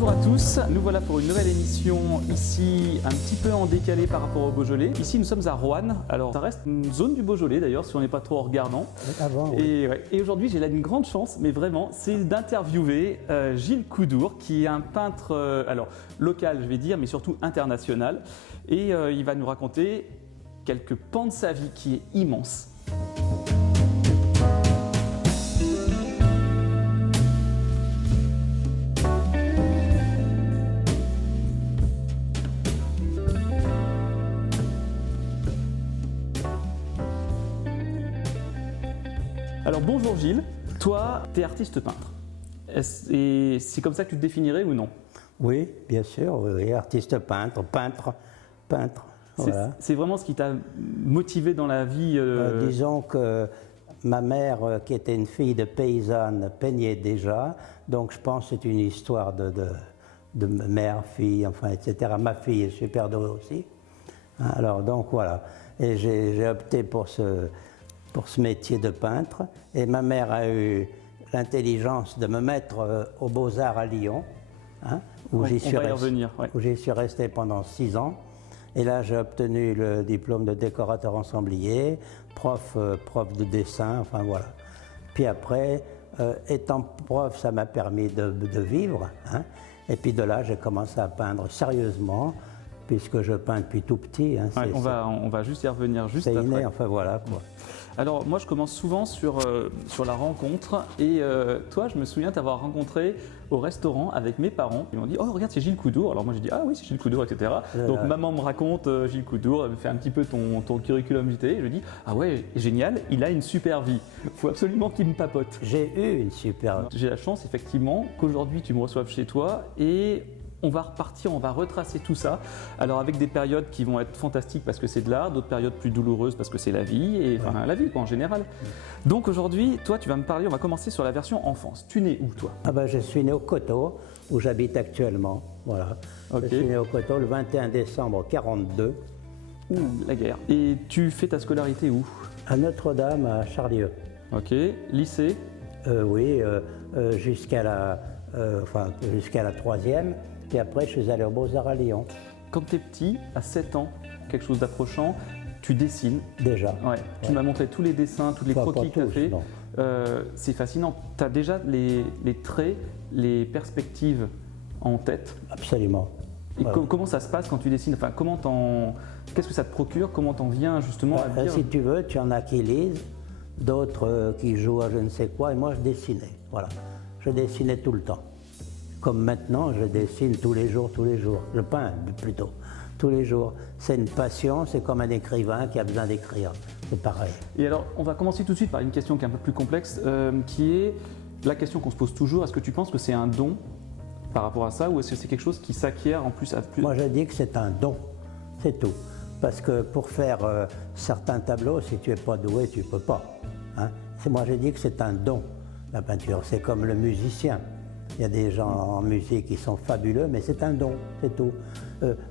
Bonjour à tous, nous voilà pour une nouvelle émission ici un petit peu en décalé par rapport au Beaujolais. Ici nous sommes à Roanne, alors ça reste une zone du Beaujolais d'ailleurs si on n'est pas trop regardant. Avant, Et, ouais. Et aujourd'hui j'ai là une grande chance, mais vraiment, c'est d'interviewer Gilles Coudour qui est un peintre alors local je vais dire, mais surtout international. Et il va nous raconter quelques pans de sa vie qui est immense. Alors bonjour Gilles, toi tu es artiste peintre. Et c'est comme ça que tu te définirais ou non? oui, bien sûr, oui, artiste peintre. Voilà. C'est vraiment ce qui t'a motivé dans la vie Disons que ma mère, qui était une fille de paysanne, peignait déjà, donc je pense que c'est une histoire de mère, fille, enfin, etc. Ma fille est super douée aussi. Alors, donc voilà. Et j'ai opté pour ce métier de peintre. Et ma mère a eu l'intelligence de me mettre aux Beaux-Arts à Lyon, où j'y suis resté pendant 6 ans. Et là, j'ai obtenu le diplôme de décorateur ensemblier, prof de dessin, enfin voilà. Puis après, étant prof, ça m'a permis de vivre. Et puis de là, j'ai commencé à peindre sérieusement, puisque je peins depuis tout petit. Ouais, on va juste y revenir juste après. C'est inné, enfin voilà quoi. Alors moi je commence souvent sur la rencontre et toi je me souviens t'avoir rencontré au restaurant avec mes parents. Ils m'ont dit oh regarde c'est Gilles Coudour. Alors moi j'ai dit ah oui c'est Gilles Coudour etc. Donc maman me raconte Gilles Coudour, elle me fait un petit peu ton curriculum vitae. Je dis ah ouais génial, il a une super vie. Il faut absolument qu'il me papote. J'ai eu une super vie. J'ai la chance effectivement qu'aujourd'hui tu me reçoives chez toi et on va repartir, on va retracer tout ça. Alors avec des périodes qui vont être fantastiques parce que c'est de l'art, d'autres périodes plus douloureuses parce que c'est la vie, et enfin la vie quoi en général. Donc aujourd'hui, toi tu vas me parler, on va commencer sur la version enfance. Tu nais où toi? Ah ben, je suis né au Coteau, où j'habite actuellement. Voilà. Okay. Je suis né au Coteau le 21 décembre 1942. La guerre. Et tu fais ta scolarité où? À Notre-Dame, à Charlieu. Ok. Lycée? Oui, jusqu'à la 3e. Puis après, je suis allé aux Beaux-Arts à Lyon. Quand tu es petit, à 7 ans, quelque chose d'approchant, tu dessines. Déjà. Ouais. Tu m'as montré tous les dessins, tous les croquis que tu as fait. C'est fascinant. Tu as déjà les traits, les perspectives en tête. Absolument. Et comment ça se passe quand tu dessines? Enfin, qu'est-ce que ça te procure? Comment t'en viens justement à dire... Si tu veux, tu en as qui lisent, d'autres qui jouent à je ne sais quoi, et moi je dessinais. Voilà. Je dessinais tout le temps. Comme maintenant, je dessine tous les jours. Je peins plutôt, tous les jours. C'est une passion, c'est comme un écrivain qui a besoin d'écrire. C'est pareil. Et alors, on va commencer tout de suite par une question qui est un peu plus complexe, qui est la question qu'on se pose toujours. Est-ce que tu penses que c'est un don par rapport à ça, ou est-ce que c'est quelque chose qui s'acquiert en plus à plus... Moi, je dis que c'est un don, c'est tout. Parce que pour faire certains tableaux, si tu n'es pas doué, tu ne peux pas. Moi, je dis que c'est un don, la peinture. C'est comme le musicien. Il y a des gens en musique qui sont fabuleux, mais c'est un don, c'est tout.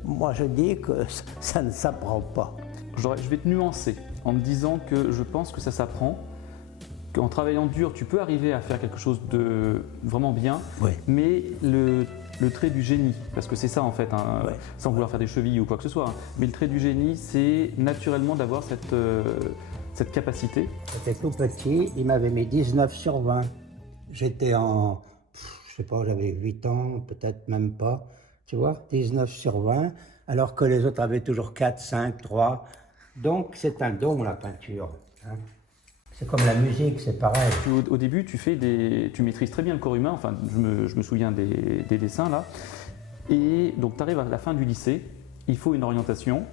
Moi, je dis que ça ne s'apprend pas. Je vais te nuancer en me disant que je pense que ça s'apprend, qu'en travaillant dur, tu peux arriver à faire quelque chose de vraiment bien, oui. Mais le trait du génie, parce que c'est ça en fait, sans vouloir faire des chevilles ou quoi que ce soit, mais le trait du génie, c'est naturellement d'avoir cette capacité. J'étais tout petit, il m'avait mis 19 sur 20. J'étais je sais pas, j'avais 8 ans, peut-être même pas, tu vois, 19 sur 20, alors que les autres avaient toujours 4, 5, 3. Donc c'est un don, la peinture. C'est comme la musique, c'est pareil. Au début, tu maîtrises très bien le corps humain, enfin, je me souviens des dessins là. Et donc tu arrives à la fin du lycée, il faut une orientation.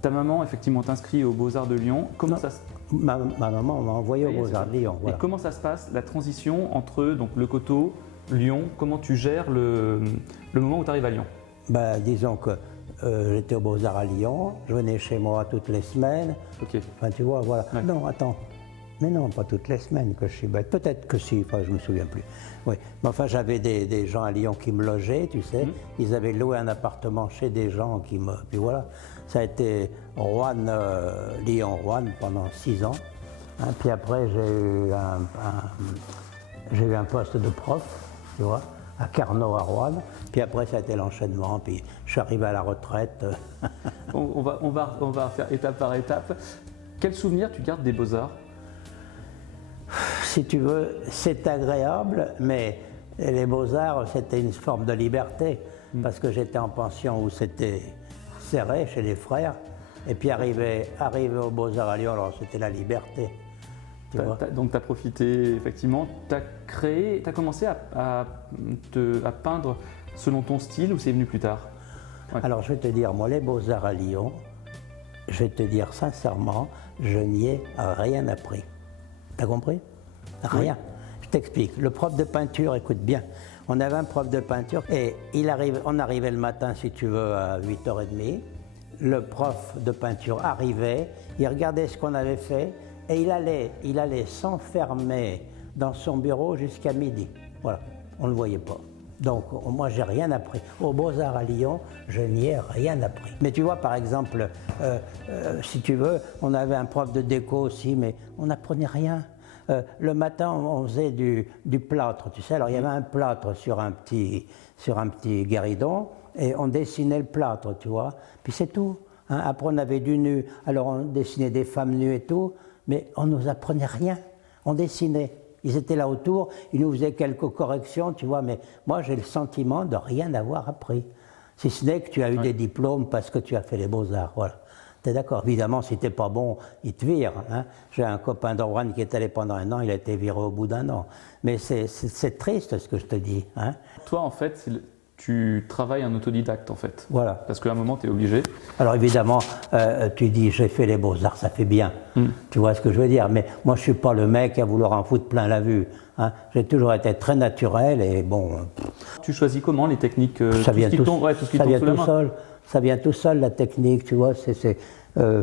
Ta maman, effectivement, t'inscrit aux Beaux-Arts de Lyon. Comment ça se... ma maman m'a envoyé aux Beaux-Arts de Lyon. Voilà. Et comment ça se passe, la transition entre donc, le Coteau, Lyon? Comment tu gères le moment où tu arrives à Lyon? Disons que j'étais aux Beaux-Arts à Lyon, je venais chez moi toutes les semaines. Okay. Enfin, tu vois, voilà. Ouais. Non, attends. Mais non, pas toutes les semaines que je suis bête. Peut-être que si, enfin, je me souviens plus. Oui. Mais enfin, j'avais des gens à Lyon qui me logeaient, tu sais. Ils avaient loué un appartement chez des gens qui me... Puis voilà. Ça a été Roanne, Lyon-Roanne pendant 6 ans. Puis après, j'ai eu un poste de prof, tu vois, à Carnot, à Roanne. Puis après, ça a été l'enchaînement. Puis je suis arrivé à la retraite. On va faire étape par étape. Quel souvenir tu gardes des Beaux-Arts? Si tu veux, c'est agréable, mais les Beaux-Arts, c'était une forme de liberté. Parce que j'étais en pension où c'était serré chez les frères. Et puis arrivé aux Beaux-Arts à Lyon, alors c'était la liberté. Donc tu as profité, effectivement. Tu as commencé à peindre selon ton style ou c'est venu plus tard? Ouais. Alors je vais te dire, moi les Beaux-Arts à Lyon, je vais te dire sincèrement, je n'y ai rien appris. T'as compris? Rien. Oui. Je t'explique. Le prof de peinture, écoute bien, on avait un prof de peinture et on arrivait le matin, si tu veux, à 8h30. Le prof de peinture arrivait, il regardait ce qu'on avait fait et il allait s'enfermer dans son bureau jusqu'à midi. Voilà, on ne le voyait pas. Donc moi, j'ai rien appris. Aux Beaux-Arts à Lyon, je n'y ai rien appris. Mais tu vois, par exemple, si tu veux, on avait un prof de déco aussi, mais on n'apprenait rien. Le matin, on faisait du plâtre, tu sais. Alors, il y avait un plâtre sur un petit guéridon et on dessinait le plâtre, tu vois. Puis c'est tout. Hein. Après, on avait du nu. Alors, on dessinait des femmes nues et tout, mais on ne nous apprenait rien. On dessinait. Ils étaient là autour, ils nous faisaient quelques corrections, tu vois, mais moi, j'ai le sentiment de rien avoir appris. Si ce n'est que tu as eu des diplômes parce que tu as fait les Beaux-Arts, voilà. T'es d'accord? Évidemment, si t'es pas bon, ils te virent. Hein. J'ai un copain d'Orwan qui est allé pendant 1 an, il a été viré au bout d'1 an. Mais c'est triste ce que je te dis. Hein. Toi, en fait, tu travailles en autodidacte, en fait. Voilà. Parce qu'à un moment, tu es obligé. Alors évidemment, tu dis, j'ai fait les Beaux-Arts, ça fait bien. Tu vois ce que je veux dire? Mais moi, je suis pas le mec à vouloir en foutre plein la vue. Hein. J'ai toujours été très naturel et bon... Tu choisis comment les techniques? Ça vient tout seul. Ça vient tout seul, la technique, tu vois, je ne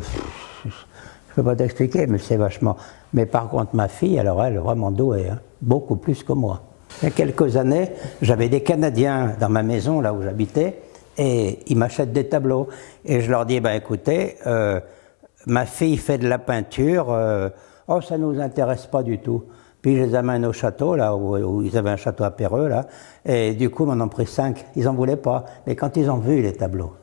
peux pas t'expliquer, mais c'est vachement... Mais par contre, ma fille, alors elle est vraiment douée, hein, beaucoup plus que moi. Il y a quelques années, j'avais des Canadiens dans ma maison, là où j'habitais, et ils m'achètent des tableaux. Et je leur dis, ben écoutez, ma fille fait de la peinture, oh, ça ne nous intéresse pas du tout. Puis je les amène au château, là où ils avaient un château à Perreux, là, et du coup, ils m'en ont pris 5. Ils n'en voulaient pas, mais quand ils ont vu les tableaux...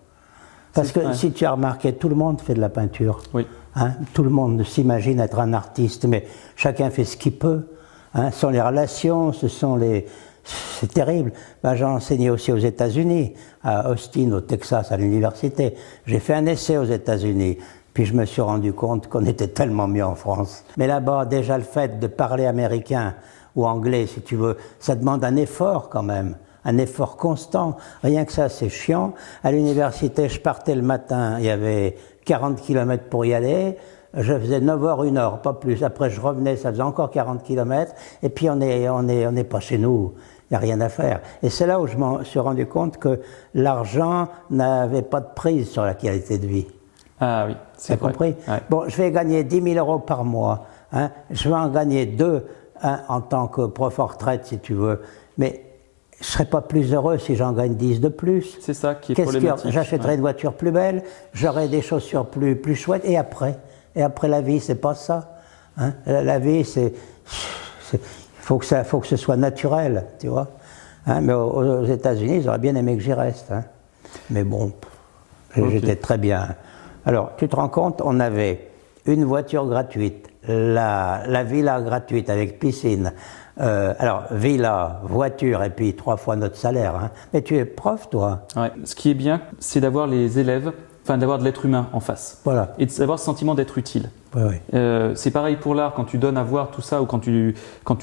Parce que si tu as remarqué, tout le monde fait de la peinture. Oui. Hein, tout le monde s'imagine être un artiste, mais chacun fait ce qu'il peut. Hein, ce sont les relations, c'est terrible. Ben, j'ai enseigné aussi aux États-Unis, à Austin, au Texas, à l'université. J'ai fait un essai aux États-Unis, puis je me suis rendu compte qu'on était tellement mieux en France. Mais là-bas, déjà le fait de parler américain ou anglais, si tu veux, ça demande un effort quand même. Un effort constant. Rien que ça, c'est chiant. À l'université, je partais le matin, il y avait 40 km pour y aller. Je faisais 9h, 1h, pas plus. Après, je revenais, ça faisait encore 40 km. Et puis, on n'est pas chez nous. Il n'y a rien à faire. Et c'est là où je m'en suis rendu compte que l'argent n'avait pas de prise sur la qualité de vie. Ah oui, c'est vrai. Compris? Ouais. Bon, je vais gagner 10 000 € par mois. Hein. Je vais en gagner 2 en tant que prof en retraite, si tu veux. Mais je ne serais pas plus heureux si j'en gagne 10 de plus. C'est ça qui est problématique. J'achèterais une voiture plus belle, j'aurais des chaussures plus chouettes. Et après la vie, c'est pas ça. Hein. La vie, il faut que ce soit naturel, tu vois. Hein. Mais aux États-Unis, ils auraient bien aimé que j'y reste. Hein. Mais bon, j'étais très bien. Alors, tu te rends compte, on avait une voiture gratuite, la villa gratuite avec piscine. Alors, villa, voiture, et puis 3 fois notre salaire. Hein. Mais tu es prof, toi. Ouais. Ce qui est bien, c'est d'avoir les élèves, enfin d'avoir de l'être humain en face. Voilà. Et d'avoir ce sentiment d'être utile. Oui, oui. C'est pareil pour l'art, quand tu donnes à voir tout ça, ou quand tu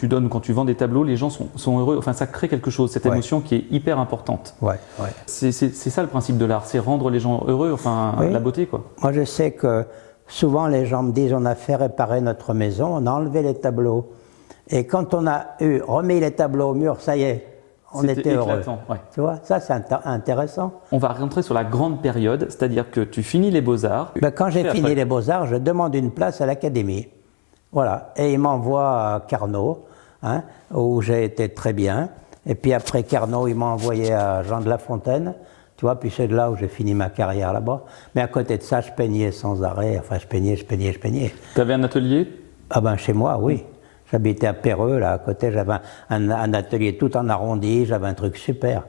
donnes ou quand tu vends des tableaux, les gens sont heureux. Enfin, ça crée quelque chose, cette émotion qui est hyper importante. Ouais, ouais. C'est ça le principe de l'art, c'est rendre les gens heureux, enfin la beauté, quoi. Moi, je sais que souvent les gens me disent, on a fait réparer notre maison, on a enlevé les tableaux. Et quand on a remis les tableaux au mur, ça y est, on était heureux. Ouais. Tu vois, ça c'est intéressant. On va rentrer sur la grande période, c'est-à-dire que tu finis les Beaux-Arts. Ben, quand j'ai fini les Beaux-Arts, je demande une place à l'Académie. Voilà, et ils m'envoient à Carnot, hein, où j'ai été très bien. Et puis après Carnot, ils m'ont envoyé à Jean de La Fontaine. Tu vois, puis c'est de là où j'ai fini ma carrière là-bas. Mais à côté de ça, je peignais sans arrêt. Enfin, je peignais. Tu avais un atelier? Ah ben, chez moi, oui. J'habitais à Perreux, là, à côté, j'avais un atelier tout en arrondi, j'avais un truc super.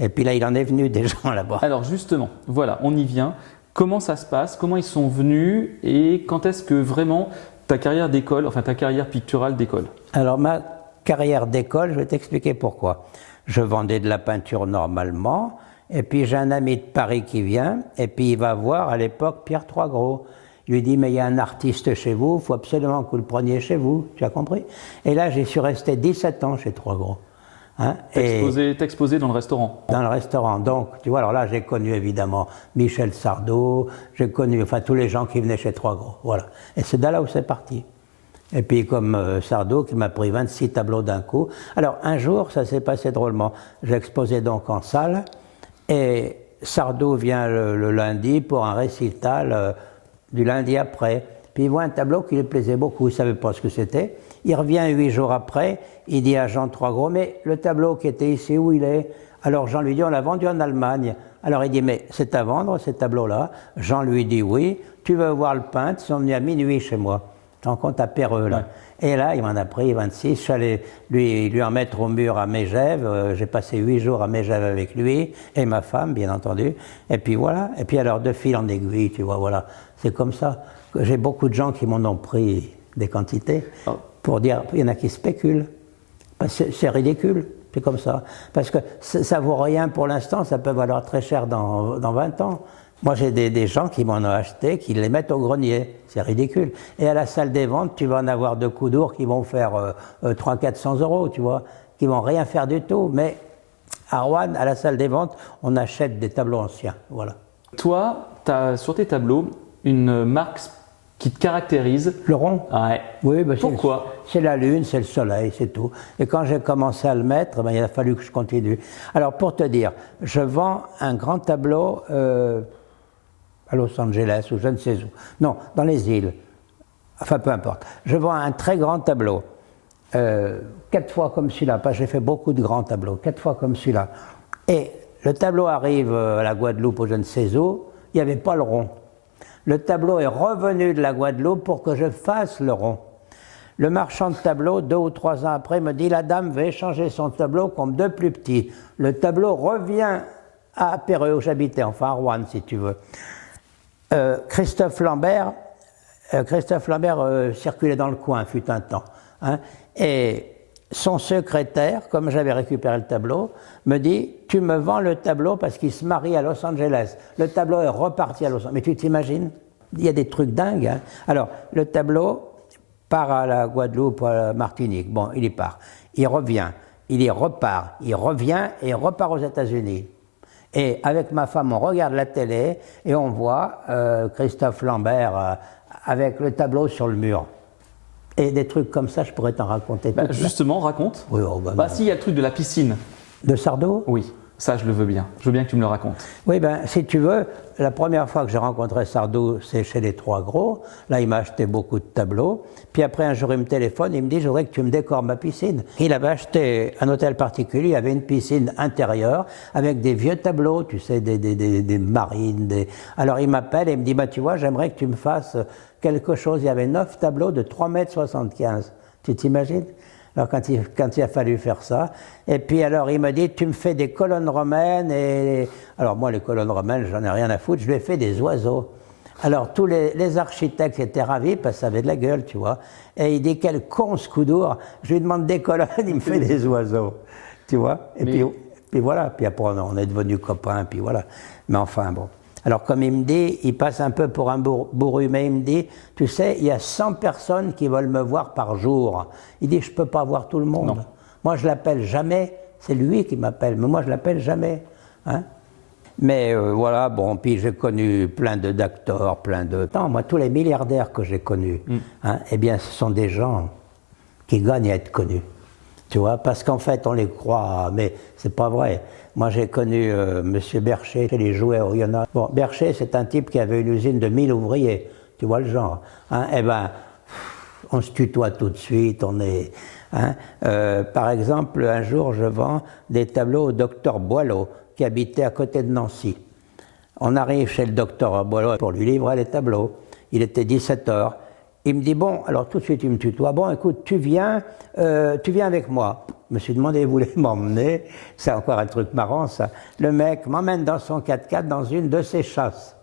Et puis là, il en est venu des gens là-bas. Alors justement, voilà, on y vient. Comment ça se passe? Comment ils sont venus? Et quand est-ce que vraiment ta carrière d'école, enfin ta carrière picturale d'école? Alors ma carrière d'école, je vais t'expliquer pourquoi. Je vendais de la peinture normalement, et puis j'ai un ami de Paris qui vient, et puis il va voir à l'époque Pierre Troisgros. Il lui dit, mais il y a un artiste chez vous, il faut absolument que vous le preniez chez vous, tu as compris? Et là, j'y suis resté 17 ans chez Troisgros. Hein, T'exposais dans le restaurant? Dans le restaurant. Donc, tu vois, alors là, j'ai connu évidemment Michel Sardou, j'ai connu enfin tous les gens qui venaient chez Troisgros. Voilà. Et c'est de là où c'est parti. Et puis, comme Sardou, qui m'a pris 26 tableaux d'un coup. Alors, un jour, ça s'est passé drôlement. J'exposais donc en salle, et Sardou vient le lundi pour un récital du lundi après. Puis il voit un tableau qui lui plaisait beaucoup, il ne savait pas ce que c'était. Il revient 8 jours après, il dit à Jean Troisgros, mais le tableau qui était ici, où il est? Alors Jean lui dit, on l'a vendu en Allemagne. Alors il dit, mais c'est à vendre ce tableau-là? Jean lui dit, oui. Tu veux voir le peintre? Ils sont venus à minuit chez moi. Tu te rends compte, à Perreux, là. Ouais. Et là, il m'en a pris 26. Je suis allé lui en mettre au mur à Megève. J'ai passé 8 jours à Megève avec lui, et ma femme, bien entendu. Et puis voilà. Et puis alors, de fil en aiguille, tu vois, voilà. C'est comme ça. J'ai beaucoup de gens qui m'en ont pris des quantités pour dire, il y en a qui spéculent. C'est ridicule, c'est comme ça. Parce que ça vaut rien pour l'instant, ça peut valoir très cher dans 20 ans. Moi, j'ai des gens qui m'en ont acheté, qui les mettent au grenier. C'est ridicule. Et à la salle des ventes, tu vas en avoir de coups d'ours qui vont faire 300-400 euros, tu vois, qui vont rien faire du tout. Mais à Rouen, à la salle des ventes, on achète des tableaux anciens, voilà. Toi, tu as sur tes tableaux une marque qui te caractérise. Le rond? Ouais. Oui, bah pourquoi? C'est la lune, c'est le soleil, c'est tout. Et quand j'ai commencé à le mettre, ben, il a fallu que je continue. Alors pour te dire, je vends un grand tableau à Los Angeles ou je ne sais où. Non, dans les îles. Enfin, peu importe. Je vends un très grand tableau. 4 fois comme celui-là, parce que j'ai fait beaucoup de grands tableaux, 4 fois comme celui-là. Et le tableau arrive à la Guadeloupe ou je ne sais où, il n'y avait pas le rond. Le tableau est revenu de la Guadeloupe pour que je fasse le rond. Le marchand de tableaux, 2 ou 3 ans après, me dit, la dame veut échanger son tableau contre 2 plus petits. Le tableau revient à Perreux, où j'habitais, enfin à Rouen, si tu veux. Christophe Lambert circulait dans le coin, fut un temps. Hein, et son secrétaire, comme j'avais récupéré le tableau, me dit, tu me vends le tableau parce qu'il se marie à Los Angeles. Le tableau est reparti à Los Angeles. Mais tu t'imagines? Il y a des trucs dingues. Hein. Alors, le tableau part à la Guadeloupe, à la Martinique. Bon, il y part. Il revient. Il y repart. Il revient et repart aux États-Unis. Et avec ma femme, on regarde la télé et on voit Christophe Lambert avec le tableau sur le mur. Et des trucs comme ça, je pourrais t'en raconter. Justement, raconte. Oui, si, il y a le truc de la piscine. De Sardou? Oui, ça je le veux bien. Je veux bien que tu me le racontes. Oui, si tu veux, la première fois que j'ai rencontré Sardou, c'est chez les Trois Gros. Là, il m'a acheté beaucoup de tableaux. Puis après, un jour, il me téléphone, il me dit, je voudrais que tu me décores ma piscine. Il avait acheté un hôtel particulier, il y avait une piscine intérieure avec des vieux tableaux, tu sais, des marines. Alors il m'appelle et il me dit, tu vois, j'aimerais que tu me fasses quelque chose. Il y avait 9 tableaux de 3,75 m. Tu t'imagines? Alors quand il a fallu faire ça, et puis alors il m'a dit, tu me fais des colonnes romaines, et alors moi les colonnes romaines, j'en ai rien à foutre, je lui ai fait des oiseaux. Alors tous les architectes étaient ravis parce que ça avait de la gueule, tu vois. Et il dit, quel con ce Coudour, je lui demande des colonnes, il me fait des oiseaux, tu vois. Et puis voilà, puis après on est devenus copains, puis voilà. Mais enfin bon. Alors comme il me dit, il passe un peu pour un bourru, mais il me dit, tu sais, il y a 100 personnes qui veulent me voir par jour. Il dit, je ne peux pas voir tout le monde. Non. Moi, je ne l'appelle jamais, c'est lui qui m'appelle, mais moi, je ne l'appelle jamais. Hein. Mais voilà, bon, puis j'ai connu plein d'acteurs, plein de... Non, moi, tous les milliardaires que j'ai connus, hein, eh bien, ce sont des gens qui gagnent à être connus. Tu vois, parce qu'en fait, on les croit, mais c'est pas vrai. Moi, j'ai connu M. Bercher, chez les jouets Oyonnax. Bon, Bercher, c'est un type qui avait une usine de 1000 ouvriers. Tu vois le genre. Hein, eh ben, on se tutoie tout de suite, on est... Hein, par exemple, un jour, je vends des tableaux au docteur Boileau, qui habitait à côté de Nancy. On arrive chez le docteur Boileau pour lui livrer les tableaux. Il était 17 h. il me dit, bon, alors tout de suite il me tutoie, bon écoute, tu viens avec moi. Je me suis demandé, il voulait m'emmener, c'est encore un truc marrant ça. Le mec m'emmène dans son 4x4 dans une de ses chasses.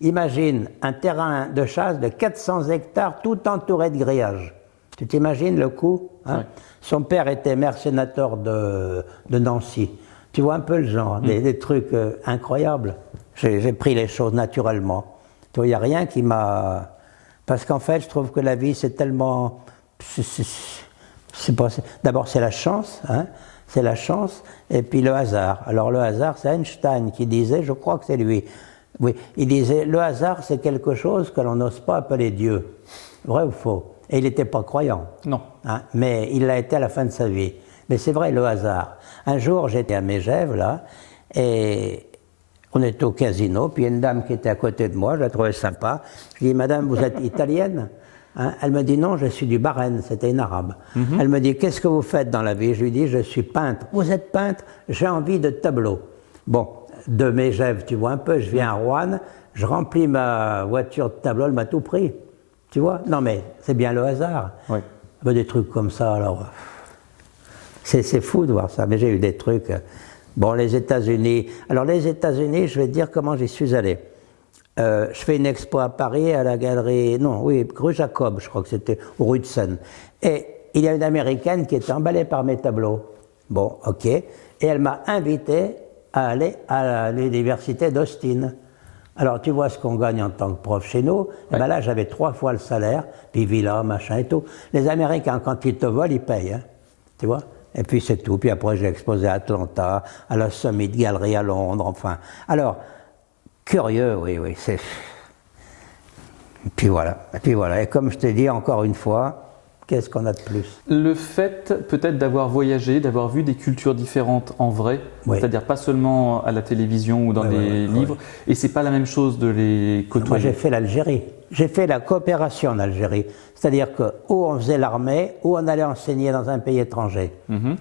Imagine un terrain de chasse de 400 hectares tout entouré de grillages. Tu t'imagines le coup, hein? Ouais. Son père était maire sénateur de Nancy. Tu vois un peu le genre, des trucs incroyables. J'ai pris les choses naturellement. Tu vois, il n'y a rien qui m'a... Parce qu'en fait, je trouve que la vie, c'est tellement... D'abord, c'est la chance, hein? C'est la chance, et puis le hasard. Alors le hasard, c'est Einstein qui disait, je crois que c'est lui, oui, il disait, le hasard, c'est quelque chose que l'on n'ose pas appeler Dieu. Vrai ou faux? Et il n'était pas croyant. Non. Hein, mais il l'a été à la fin de sa vie. Mais c'est vrai, le hasard. Un jour, j'étais à Megève, là, et on était au casino, puis il y a une dame qui était à côté de moi, je la trouvais sympa. Je lui dis, madame, vous êtes italienne? Hein? Elle me dit, non, je suis du Bahreïn, c'était une arabe. Elle me dit, qu'est-ce que vous faites dans la vie? Je lui dis, je suis peintre. Vous êtes peintre? J'ai envie de tableaux. Bon, de Megève, tu vois un peu, je viens à Rouen, je remplis ma voiture de tableaux, elle m'a tout pris. Tu vois? Non mais c'est bien le hasard. Oui. Des trucs comme ça, alors c'est fou de voir ça. Mais j'ai eu des trucs. Bon, les États-Unis. Alors les États-Unis, je vais te dire comment j'y suis allé. Je fais une expo à Paris à la galerie, non, oui, rue Jacob, je crois que c'était, ou rue de Seine. Et il y a une Américaine qui était emballée par mes tableaux. Bon, ok. Et elle m'a invité à aller à l'université d'Austin. Alors, tu vois ce qu'on gagne en tant que prof chez nous. Ouais. Et ben là, j'avais 3 fois le salaire, puis villa, machin et tout. Les Américains, quand ils te volent, ils payent, hein, tu vois. Et puis c'est tout. Puis après, j'ai exposé à Atlanta, à la Summit Gallery à Londres, enfin. Alors, curieux, oui, c'est... Et puis voilà. Et comme je t'ai dit encore une fois, qu'est-ce qu'on a de plus? Le fait peut-être d'avoir voyagé, d'avoir vu des cultures différentes en vrai, oui. C'est-à-dire pas seulement à la télévision ou dans des livres, et c'est pas la même chose de les côtoyer. Moi j'ai fait l'Algérie, j'ai fait la coopération en Algérie, c'est-à-dire que ou on faisait l'armée, ou on allait enseigner dans un pays étranger.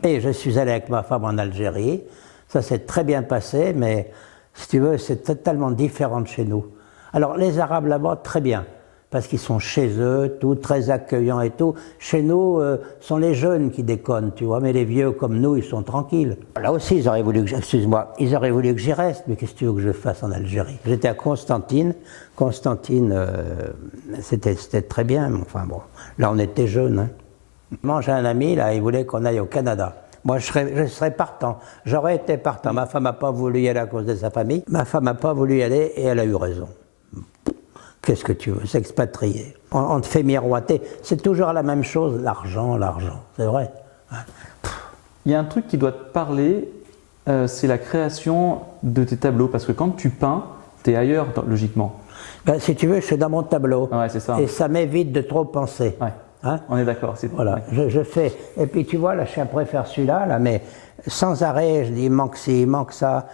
Et je suis allé avec ma femme en Algérie, ça s'est très bien passé, mais si tu veux, c'est totalement différent de chez nous. Alors les Arabes là-bas, très bien. Parce qu'ils sont chez eux, tout, très accueillants et tout. Chez nous, sont les jeunes qui déconnent, tu vois, mais les vieux comme nous, ils sont tranquilles. Là aussi, ils auraient voulu que, ils auraient voulu que j'y reste, mais qu'est-ce que tu veux que je fasse en Algérie? J'étais à Constantine. Constantine, c'était très bien, mais enfin bon, là on était jeunes. Hein. J'ai un ami, là, il voulait qu'on aille au Canada. Moi, je serais partant. J'aurais été partant. Ma femme n'a pas voulu y aller à cause de sa famille. Ma femme n'a pas voulu y aller et elle a eu raison. Qu'est-ce que tu veux? S'expatrier. On te fait miroiter. C'est toujours la même chose, l'argent, c'est vrai. Il y a un truc qui doit te parler, c'est la création de tes tableaux. Parce que quand tu peins, tu es ailleurs, logiquement. Ben, si tu veux, je suis dans mon tableau. Ouais, c'est ça. Et ça m'évite de trop penser. Ouais. Hein? On est d'accord. Voilà, je fais. Et puis tu vois, là, je préfère celui-là, là, mais sans arrêt, je dis, il manque ci, il manque ça.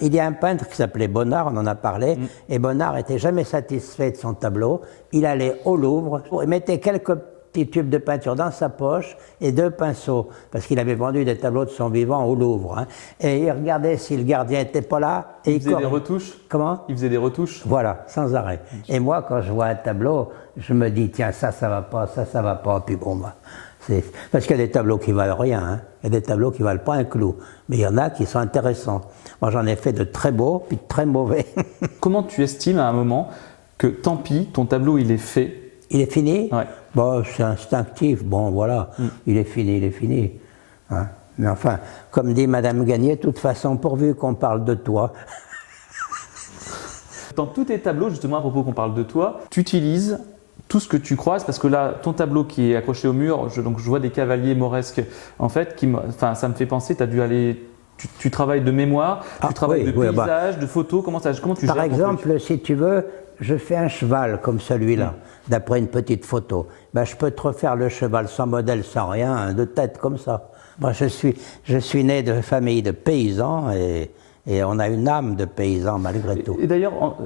Il y a un peintre qui s'appelait Bonnard, on en a parlé, et Bonnard n'était jamais satisfait de son tableau. Il allait au Louvre, il mettait quelques petits tubes de peinture dans sa poche et 2 pinceaux, parce qu'il avait vendu des tableaux de son vivant au Louvre. Hein. Et il regardait si le gardien n'était pas là. Et il faisait des retouches? Comment? Il faisait des retouches? Voilà, sans arrêt. Et moi, quand je vois un tableau, je me dis, tiens, ça va pas, ça va pas, puis bon, bah, parce qu'il y a des tableaux qui valent rien, hein. Il y a des tableaux qui valent pas un clou, mais il y en a qui sont intéressants. Moi, j'en ai fait de très beaux, puis de très mauvais. Comment tu estimes à un moment que, tant pis, ton tableau, il est fait? Il est fini? Ouais. Bon, c'est instinctif, bon, voilà, il est fini. Hein. Mais enfin, comme dit Madame Gagné, de toute façon, pourvu qu'on parle de toi. Dans tous tes tableaux, justement, à propos qu'on parle de toi, tu utilises tout ce que tu croises, parce que là, ton tableau qui est accroché au mur, donc je vois des cavaliers mauresques, en fait, ça me fait penser, tu as dû aller, tu travailles de mémoire, tu travailles de paysages, de photos, comment tu Par gères exemple, si tu veux, je fais un cheval comme celui-là, d'après une petite photo. Ben, je peux te refaire le cheval sans modèle, sans rien, de tête comme ça. Moi, je suis né de famille de paysans et on a une âme de paysan malgré tout. Et d'ailleurs,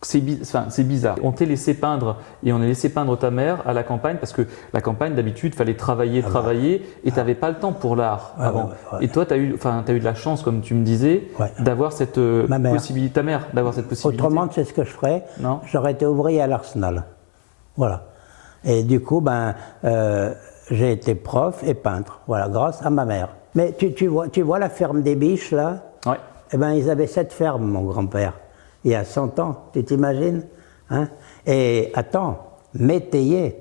c'est bizarre. On t'a laissé peindre et on a laissé peindre ta mère à la campagne parce que la campagne, d'habitude, il fallait travailler et tu n'avais pas le temps pour l'art avant. Ouais. Et toi, tu as eu de la chance, comme tu me disais, d'avoir cette possibilité, ta mère, d'avoir cette possibilité. Autrement, tu sais ce que je ferais? Non. J'aurais été ouvrier à l'Arsenal. Voilà. Et du coup, j'ai été prof et peintre, voilà, grâce à ma mère. Mais tu vois la ferme des Biches, là? Ouais. Eh bien, ils avaient cette ferme, mon grand-père, il y a 100 ans, tu t'imagines, hein? Et attends, métayer,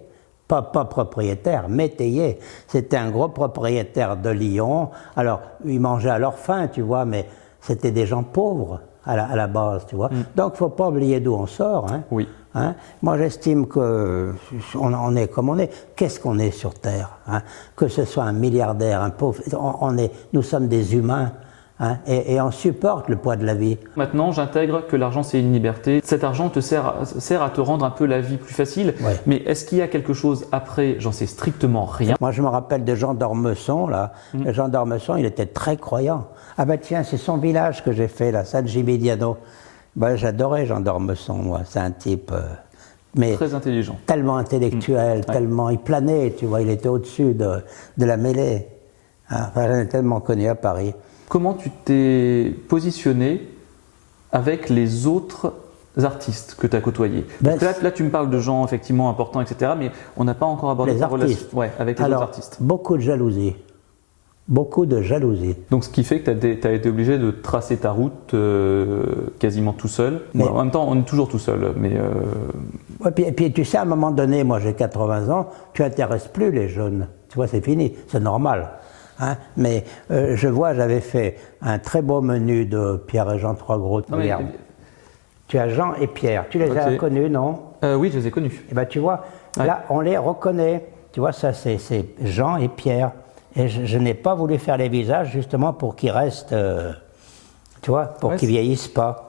pas propriétaire, métayer. C'était un gros propriétaire de Lyon. Alors, ils mangeaient à leur faim, tu vois, mais c'était des gens pauvres à la base, tu vois. Donc, il ne faut pas oublier d'où on sort, hein? Oui. Hein? Moi, j'estime qu'on est comme on est. Qu'est-ce qu'on est sur Terre, hein? Que ce soit un milliardaire, un pauvre, nous sommes des humains, hein? Et on supporte le poids de la vie. Maintenant, j'intègre que l'argent, c'est une liberté. Cet argent te sert à te rendre un peu la vie plus facile. Ouais. Mais est-ce qu'il y a quelque chose après? J'en sais strictement rien. Moi, je me rappelle de Jean d'Ormesson, là. Jean d'Ormesson, il était très croyant. Ah ben tiens, c'est son village que j'ai fait, là, San Gimignano. J'adorais Jean d'Ormesson, moi. C'est un type... mais Très intelligent. tellement intellectuel, tellement... Il planait, tu vois, il était au-dessus de la mêlée. Hein? Enfin, j'en ai tellement connu à Paris. Comment tu t'es positionné avec les autres artistes que tu as côtoyés? Parce que là, tu me parles de gens effectivement importants, etc. Mais on n'a pas encore abordé ta relation avec les autres artistes. Beaucoup de jalousie. Beaucoup de jalousie. Donc ce qui fait que tu as été obligé de tracer ta route quasiment tout seul. Mais, en même temps, on est toujours tout seul. Mais et puis tu sais, à un moment donné, moi j'ai 80 ans, tu n'intéresses plus les jeunes. Tu vois, c'est fini, c'est normal. Hein? Mais je vois, j'avais fait un très beau menu de Pierre et Jean Trois Gros. Tu as Jean et Pierre. Tu les as connus, non? Oui, je les ai connus. Et ben tu vois, là, on les reconnaît. Tu vois, ça, c'est Jean et Pierre. Et je n'ai pas voulu faire les visages justement pour qu'ils restent, tu vois, pour qu'ils vieillissent pas.